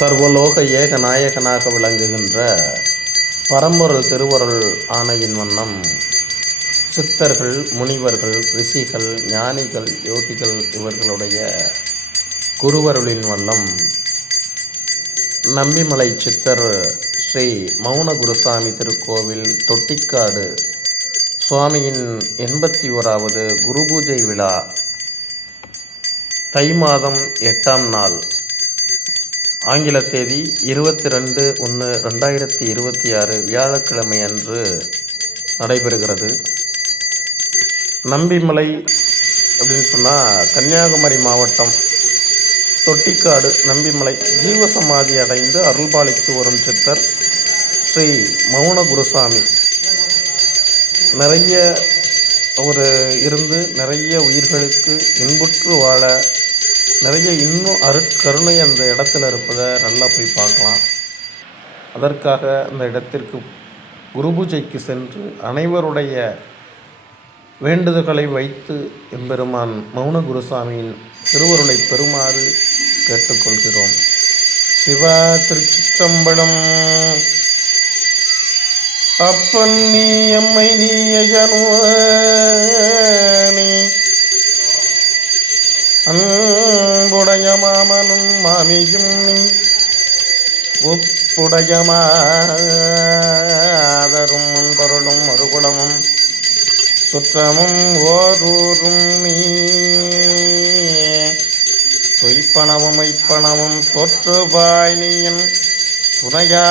சர்வலோக ஏக நாயகனாக விளங்குகின்ற பரம்பொருள் திருவருள் ஆணையின் வண்ணம் சித்தர்கள், முனிவர்கள், ரிஷிகள், ஞானிகள், யோகிகள் இவர்களுடைய குருவருளின் வண்ணம் நம்பிமலை சித்தர் ஸ்ரீ மௌன குருசாமி திருக்கோவில் தொட்டிக்காடு சுவாமியின் 81வது குரு பூஜை விழா தை மாதம் 8ஆம் நாள், ஆங்கில தேதி 22/1/2026 வியாழக்கிழமை அன்று நடைபெறுகிறது. நம்பிமலை அப்படின்னு சொன்னால் கன்னியாகுமரி மாவட்டம் தொட்டிக்காடு நம்பிமலை ஜீவசமாதி அடைந்து அருள்பாலித்து வரும் சித்தர் ஸ்ரீ மௌன குருசாமி நிறைய நிறைய உயிர்களுக்கு இன்புற்று வாழ நிறைய இன்னும் அருட்கருணை அந்த இடத்துல இருப்பதை நல்லா போய் பார்க்கலாம். அதற்காக அந்த இடத்திற்கு குரு பூஜைக்கு சென்று அனைவருடைய வேண்டுதல்களை வைத்து எம்பெருமான் மௌன குருசாமியின் திருவருளை பெறுமாறு கேட்டுக்கொள்கிறோம். சிவா திருச்சிற்றம்பலம். அப்பன் நீ எம்மை நீ அயனுவானி அன்புடைய மாமனும் மாமியும் நீ ஒப்புடைய மாதரும் முன்பொருளும் மறுகுணமும் சுற்றமும் ஓரூரும் நீ பொய்ப்பணமும் மெய்ப்பணமும் தோற்றுவாய் நீயின் துணையாய்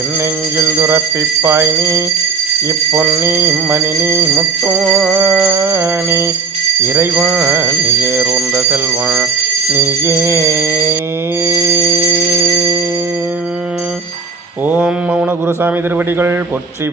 என் நெஞ்சில் துரப்பிப்பாய் நீ இப்பொன்னி இம்மணி நீ முத்தோனி இறைவன் நீயே ரோந்த செல்வன் நீயே. ஓம் மௌன குருசாமி திருவடிகள் போற்றி